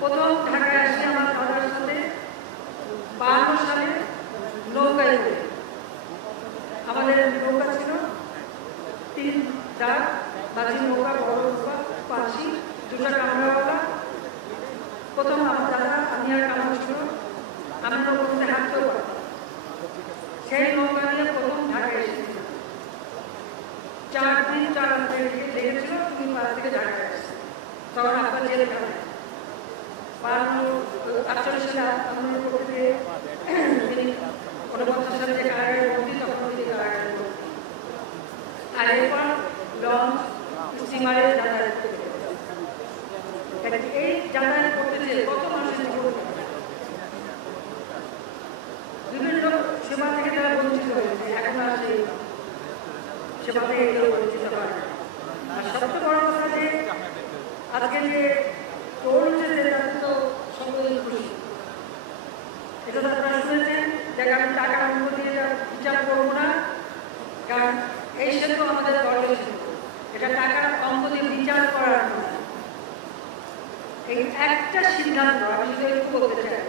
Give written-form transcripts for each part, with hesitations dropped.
প্রথম ঢাকায় আসি আমার দাদার সাথে 52 সালে নৌকায় করে। আমাদের নৌকা ছিল 3 ডাক, মাঝি নৌকা, বড় নৌকা, পাশি, 2টা কামরাওয়ালা। প্রথম আমার দাদা, আমি আর কামড় ছিল, আমরা নৌকাতে হাঁটতেও পারতাম। সেই নৌকা নিয়ে প্রথম ঢাকায় এসেছিলাম। 4 দিন 4 রাত লেগেছিল, 3 পাড়া থেকে ঢাকায় আসছে। তখন আপনার জেলখানায় 48 সালে আমরা করতে 49 সালে যে কারাগারে ভর্তি, তখন ওই কারাগারে ভর্তি। আর এরপর লঞ্চ স্টিমারে যাতায়াত করতে, এই যাতায়াত করতে যে কত মানুষের জীবন, বিভিন্ন সেবা থেকে তারা বঞ্চিত হয়েছে। এখন আর সেই সেবা থেকে কেউ বঞ্চিত হয়। আর সবচেয়ে বড় কথা যে আজকে যে টোল উঠেছে, তাদের তো সকলেই খুশি। এটা তো আপনারা শুনেছেন যে আমি টাকার অঙ্ক দিয়ে বিচার করবো না, কারণ এই সেতু আমাদের দলের সেতু, এটা টাকার অঙ্ক দিয়ে বিচার করার না। এই একটা সিদ্ধান্ত আমি শুধু একটু বলতে চাই,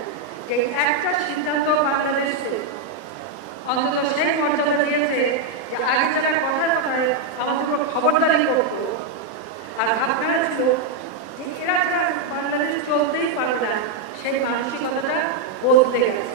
যে একটা সিদ্ধান্ত বাংলাদেশে অন্তত সেই মর্যাদা দিয়েছে যে আগে যারা কথায় কথায় আমাদের উপর খবরদারি করত আর ভাবনা ছিল যে এরা বাংলাদেশ চলতেই পারে না, সেই মানসিকতাটা বদলে গেছে।